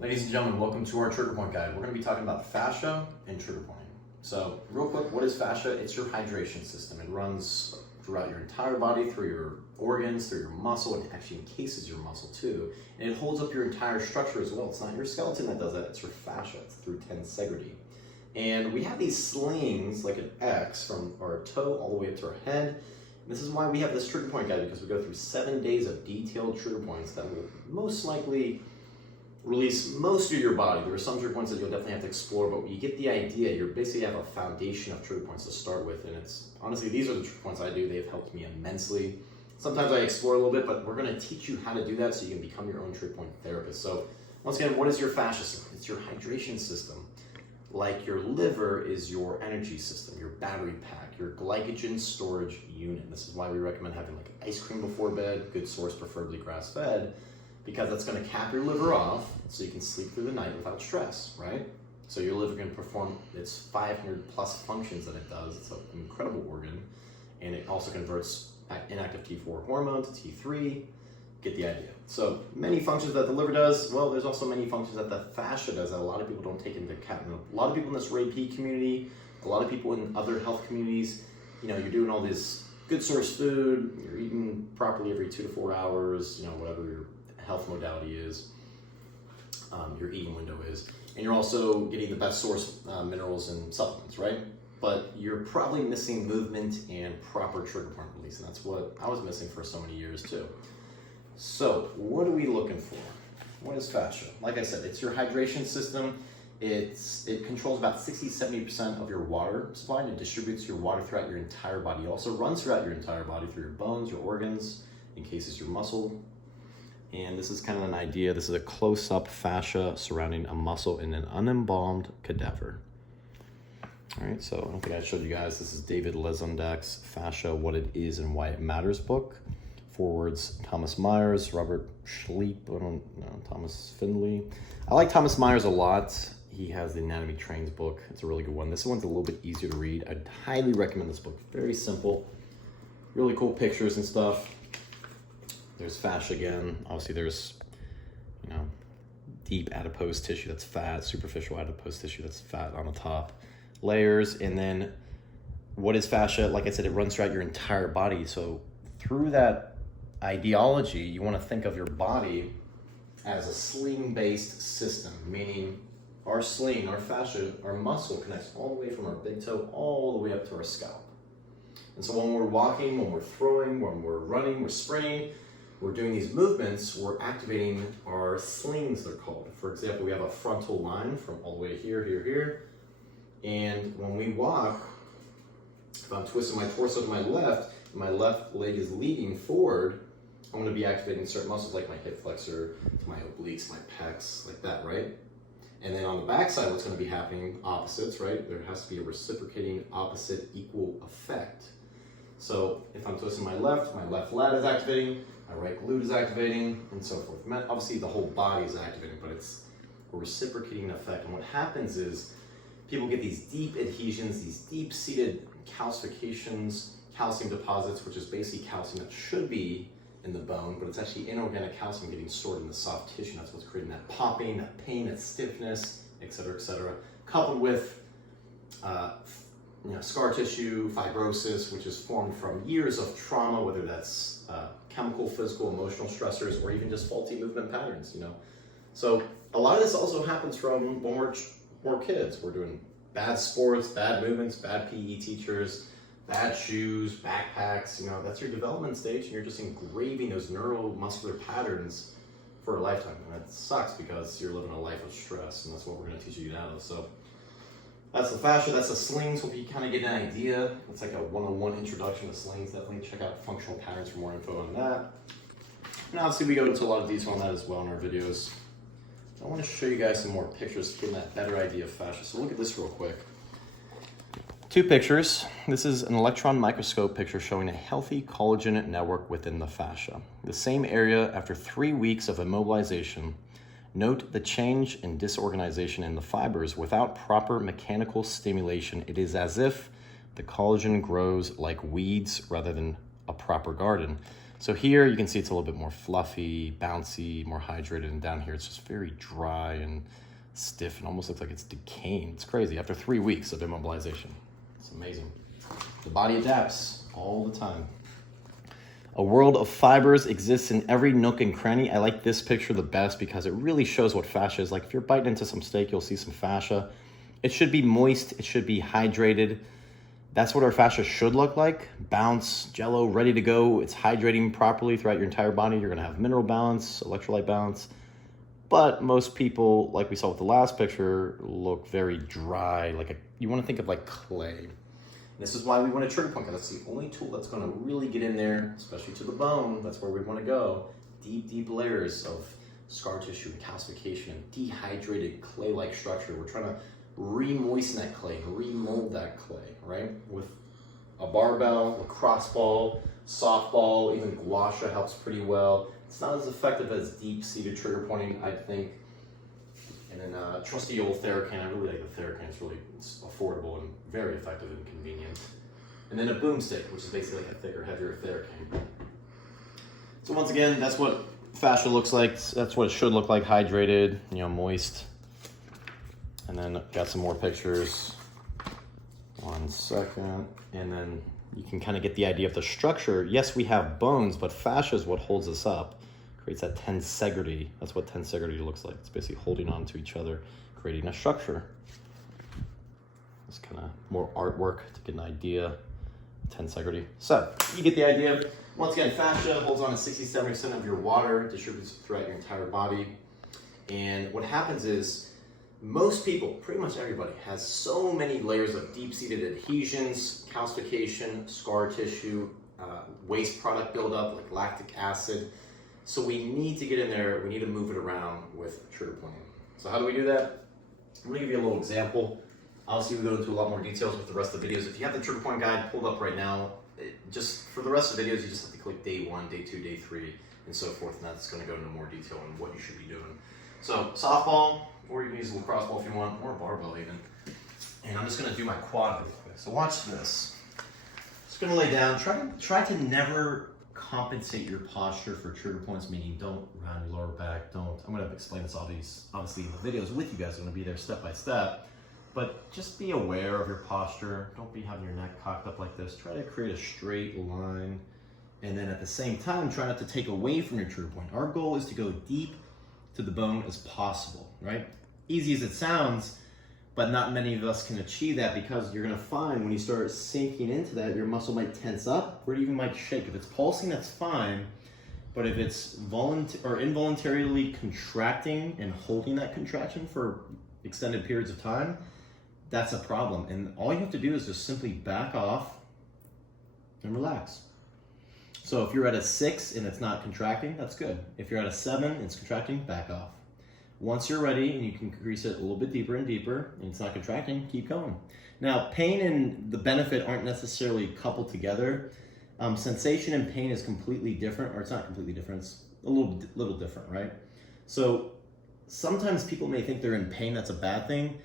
Ladies and gentlemen, welcome to our trigger point guide. We're going to be talking about fascia and trigger pointing. So real quick, what is fascia? It's your hydration system. It runs throughout your entire body, through your organs, through your muscle. It actually encases your muscle too. And it holds up your entire structure as well. It's not your skeleton that does that, it's your fascia. It's through tensegrity. And we have these slings like an X from our toe all the way up to our head. And this is why we have this trigger point guide, because we go through 7 days of detailed trigger points that will most likely release most of your body. There are some trigger points that you'll definitely have to explore, but you get the idea. You basically have a foundation of trigger points to start with, and it's honestly, these are the trigger points I do. They've helped me immensely. Sometimes I explore a little bit, but we're going to teach you how to do that so you can become your own trigger point therapist. So once again, what is your fascia system? It's your hydration system. Like your liver is your energy system, your battery pack, your glycogen storage unit. This is why we recommend having like ice cream before bed, good source, preferably grass-fed, because that's going to cap your liver off so you can sleep through the night without stress, right? So your liver can perform its 500 plus functions that it does. It's an incredible organ, and it also converts inactive T4 hormone to T3. Get the idea. So many functions that the liver does. Well, there's also many functions that the fascia does that a lot of people don't take into account. A lot of people in this RAP community, a lot of people in other health communities, you know, you're doing all this good source food, you're eating properly every 2 to 4 hours, you know, whatever your health modality is, your eating window is, and you're also getting the best source minerals and supplements, right? But you're probably missing movement and proper trigger point release, and that's what I was missing for so many years too. So what are we looking for? What is fascia? Like I said, it's your hydration system. It controls about 60-70% of your water supply, and it distributes your water throughout your entire body. It also runs throughout your entire body through your bones, your organs, encases your muscle. And this is kind of an idea. This is a close-up fascia surrounding a muscle in an unembalmed cadaver. All right, so I don't think I showed you guys. This is David Lezondak's Fascia, What It Is and Why It Matters book. Forwards Thomas Myers, Robert Schleep, I don't know, Thomas Findley. I like Thomas Myers a lot. He has the Anatomy Trains book. It's a really good one. This one's a little bit easier to read. I'd highly recommend this book. Very simple, really cool pictures and stuff. There's fascia again. Obviously there's, you know, deep adipose tissue that's fat, superficial adipose tissue that's fat on the top layers. And then what is fascia? Like I said, it runs throughout your entire body. So through that ideology, you want to think of your body as a sling-based system, meaning our sling, our fascia, our muscle connects all the way from our big toe all the way up to our scalp. And so when we're walking, when we're throwing, when we're running, we're sprinting, we're doing these movements, we're activating our slings, they're called. For example, we have a frontal line from all the way here, here, here. And when we walk, if I'm twisting my torso to my left leg is leading forward, I'm going to be activating certain muscles like my hip flexor, my obliques, my pecs, like that, right? And then on the back side, what's going to be happening, opposites, right? There has to be a reciprocating opposite equal effect. So if I'm twisting my left lat is activating, my right glute is activating, and so forth. Obviously, the whole body is activating, but it's a reciprocating effect. And what happens is people get these deep adhesions, these deep-seated calcifications, calcium deposits, which is basically calcium that should be in the bone, but it's actually inorganic calcium getting stored in the soft tissue. That's what's creating that popping, that pain, that stiffness, et cetera, coupled with scar tissue, fibrosis, which is formed from years of trauma, whether that's chemical, physical, emotional stressors, or even just faulty movement patterns, you know. So a lot of this also happens from when we're kids. We're doing bad sports, bad movements, bad PE teachers, bad shoes, backpacks, you know, that's your development stage, and you're just engraving those neuromuscular patterns for a lifetime. And that sucks because you're living a life of stress, and that's what we're going to teach you out of. So that's the fascia, that's the slings. Hope you kind of get an idea. It's like a 101 introduction to slings. Definitely check out functional patterns for more info on that. And obviously we go into a lot of detail on that as well in our videos. I want to show you guys some more pictures to get that better idea of fascia. So look at this real quick. 2 pictures. This is an electron microscope picture showing a healthy collagen network within the fascia. The same area after 3 weeks of immobilization. Note the change in disorganization in the fibers without proper mechanical stimulation. It is as if the collagen grows like weeds rather than a proper garden. So here you can see it's a little bit more fluffy, bouncy, more hydrated, and down here it's just very dry and stiff and almost looks like it's decaying. It's crazy after 3 weeks of immobilization. It's amazing. The body adapts all the time. A world of fibers exists in every nook and cranny. I like this picture the best because it really shows what fascia is like. If you're biting into some steak, you'll see some fascia. It should be moist, it should be hydrated. That's what our fascia should look like. Bounce, jello, ready to go. It's hydrating properly throughout your entire body. You're gonna have mineral balance, electrolyte balance. But most people, like we saw with the last picture, look very dry. You wanna think of like clay. This is why we want a trigger point, because that's the only tool that's gonna really get in there, especially to the bone. That's where we wanna go. Deep, deep layers of scar tissue and calcification and dehydrated clay-like structure. We're trying to re-moisten that clay, remold that clay, right? With a barbell, lacrosse ball, softball, even gua sha helps pretty well. It's not as effective as deep-seated trigger pointing, I think. And then trusty old Theracane. I really like the Theracane. It's affordable and very effective and convenient. And then a boomstick, which is basically like a thicker, heavier Theracane. So once again, that's what fascia looks like. That's what it should look like, hydrated, moist. And then got some more pictures. 1 second. And then you can kind of get the idea of the structure. Yes, we have bones, but fascia is what holds us up. Creates that tensegrity. That's what tensegrity looks like. It's basically holding on to each other, creating a structure. It's kind of more artwork to get an idea of tensegrity. So you get the idea. Once again, fascia holds on to 60-70% of your water, distributes throughout your entire body. And what happens is most people, pretty much everybody, has so many layers of deep-seated adhesions, calcification, scar tissue, waste product buildup like lactic acid. So we need to get in there, we need to move it around with trigger pointing. So how do we do that? I'm gonna give you a little example. Obviously we go into a lot more details with the rest of the videos. If you have the trigger point guide pulled up right now, just for the rest of the videos, you just have to click day 1, day 2, day 3, and so forth, and that's gonna go into more detail on what you should be doing. So softball, or you can use a lacrosse ball if you want, or a barbell even. And I'm just gonna do my quad really quick. So watch this. Just gonna lay down, try to never compensate your posture for trigger points, meaning don't round your lower back, I'm going to explain this obviously in the videos with you guys. I'm going to be there step by step, but just be aware of your posture. Don't be having your neck cocked up like this. Try to create a straight line, and then at the same time, try not to take away from your trigger point. Our goal is to go deep to the bone as possible, right? Easy as it sounds, but not many of us can achieve that, because you're gonna find when you start sinking into that, your muscle might tense up or even might shake. If it's pulsing, that's fine. But if it's involuntarily contracting and holding that contraction for extended periods of time, that's a problem. And all you have to do is just simply back off and relax. So if you're at a 6 and it's not contracting, that's good. If you're at a 7 and it's contracting, back off. Once you're ready and you can increase it a little bit deeper and deeper and it's not contracting, keep going. Now, pain and the benefit aren't necessarily coupled together. Sensation and pain is completely different, or it's not completely different, it's a little different, right? So sometimes people may think they're in pain, that's a bad thing.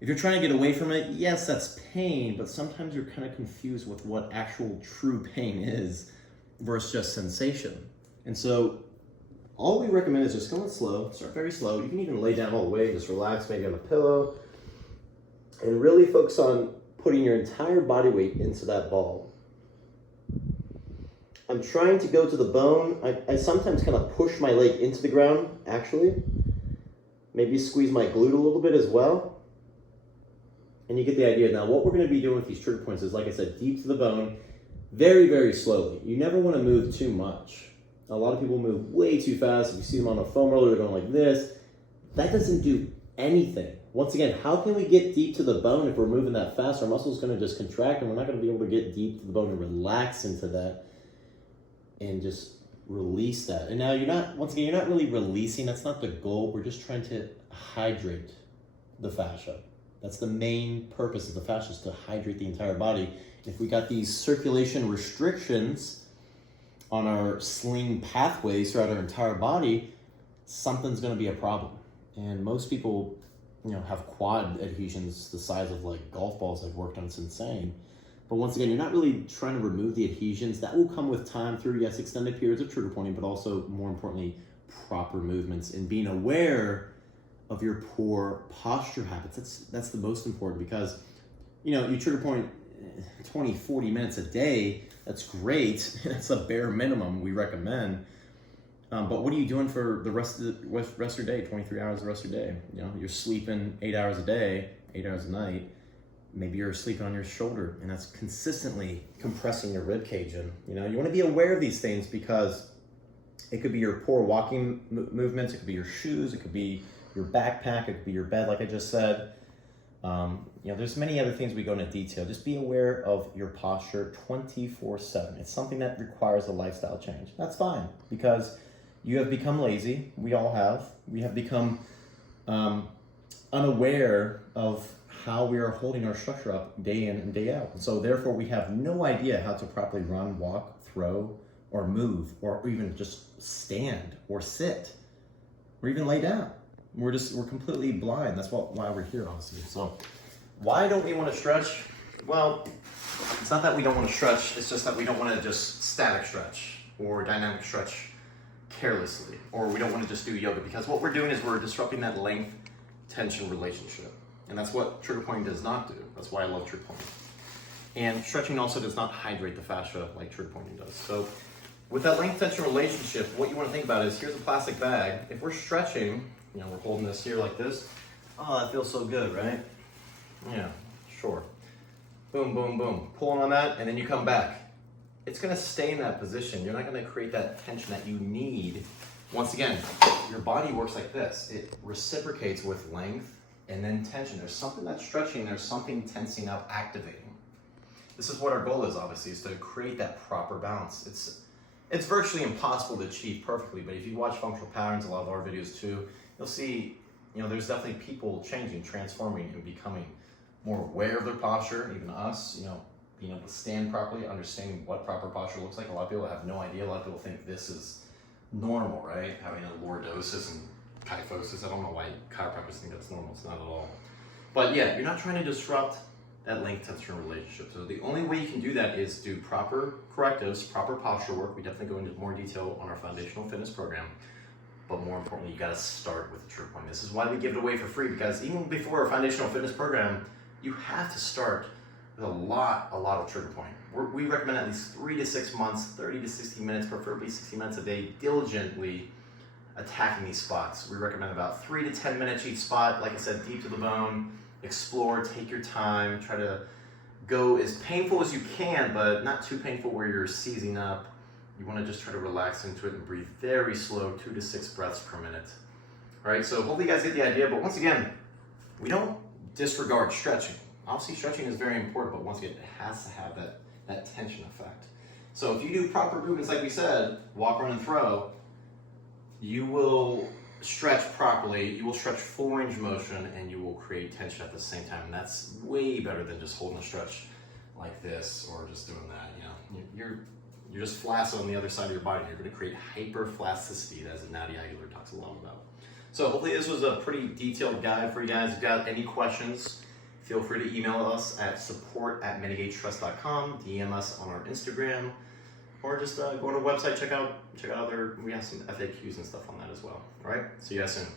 If you're trying to get away from it, yes, that's pain, but sometimes you're kind of confused with what actual true pain is versus just sensation. And so all we recommend is just going slow, start very slow. You can even lay down all the way, just relax, maybe on a pillow, and really focus on putting your entire body weight into that ball. I'm trying to go to the bone. I sometimes kind of push my leg into the ground, actually. Maybe squeeze my glute a little bit as well. And you get the idea. Now, what we're going to be doing with these trigger points is, like I said, deep to the bone, very, very slowly. You never want to move too much. A lot of people move way too fast. If you see them on a foam roller, they're going like this. That doesn't do anything. Once again, how can we get deep to the bone if we're moving that fast? Our muscle's going to just contract, and we're not going to be able to get deep to the bone and relax into that and just release that. And now you're not really releasing. That's not the goal. We're just trying to hydrate the fascia. That's the main purpose of the fascia, is to hydrate the entire body. If we got these circulation restrictions on our sling pathways throughout our entire body, something's going to be a problem. And most people, have quad adhesions the size of like golf balls. I've worked on. It's insane. But once again, you're not really trying to remove the adhesions. That will come with time through, yes, extended periods of trigger pointing, but also, more importantly, proper movements and being aware of your poor posture habits. That's the most important, because, you know, you trigger point 20, 40 minutes a day. That's great. That's a bare minimum we recommend. But what are you doing for the rest of your day? 23 hours the rest of your day. You know, you're sleeping 8 hours a day, 8 hours a night. Maybe you're sleeping on your shoulder, and that's consistently compressing your rib cage. And you know, you want to be aware of these things, because it could be your poor walking movements, it could be your shoes, it could be your backpack, it could be your bed, like I just said. You know, there's many other things we go into detail. Just be aware of your posture 24/7. It's something that requires a lifestyle change. That's fine, because you have become lazy. We all have. We have become unaware of how we are holding our structure up day in and day out. And so therefore we have no idea how to properly run, walk, throw, or move, or even just stand or sit, or even lay down. We're completely blind. That's why we're here, honestly. So why don't we want to stretch? Well, it's not that we don't want to stretch, it's just that we don't want to just static stretch or dynamic stretch carelessly, or we don't want to just do yoga, because what we're doing is we're disrupting that length tension relationship. And that's what trigger pointing does not do. That's why I love trigger pointing. And stretching also does not hydrate the fascia like trigger pointing does. So with that length tension relationship, what you want to think about is, here's a plastic bag. If we're stretching, you know, we're holding this here like this. Oh, that feels so good, right? Yeah, sure. Boom, boom, boom. Pulling on that, and then you come back. It's going to stay in that position. You're not going to create that tension that you need. Once again, your body works like this. It reciprocates with length and then tension. There's something that's stretching, there's something tensing up, activating. This is what our goal is, obviously, is to create that proper balance. It's virtually impossible to achieve perfectly, but if you watch Functional Patterns, a lot of our videos too, you'll see, you know, there's definitely people changing, transforming, and becoming more aware of their posture, even us, you know, being able to stand properly, understanding what proper posture looks like. A lot of people have no idea. A lot of people think this is normal, right? Having a lordosis and kyphosis. I don't know why chiropractors think that's normal. It's not at all. But yeah, you're not trying to disrupt that length tension relationship. So the only way you can do that is do proper correctives, proper posture work. We definitely go into more detail on our foundational fitness program. But more importantly, you got to start with the trigger point. This is why we give it away for free, because even before our foundational fitness program, you have to start with a lot of trigger point. We recommend at least 3 to 6 months, 30 to 60 minutes, preferably 60 minutes a day, diligently attacking these spots. We recommend about 3 to 10 minutes each spot. Like I said, deep to the bone, explore, take your time, try to go as painful as you can, but not too painful where you're seizing up. You want to just try to relax into it and breathe very slow, 2 to 6 breaths per minute. All right, so hopefully you guys get the idea, but once again, we don't disregard stretching. Obviously, stretching is very important, but once again, it has to have that tension effect. So if you do proper movements, like we said, walk, run, and throw, you will stretch properly, you will stretch full range of motion, and you will create tension at the same time. And that's way better than just holding a stretch like this or just doing that. You know, you're just flaccid on the other side of your body. You're going to create hyperplasticity, as Nadia Aguilar talks a lot about. So hopefully this was a pretty detailed guide for you guys. If you got any questions, feel free to email us at support@mitigatestress.com, DM us on our Instagram, or just go to our website, check out we have some FAQs and stuff on that as well. All right, see you guys soon.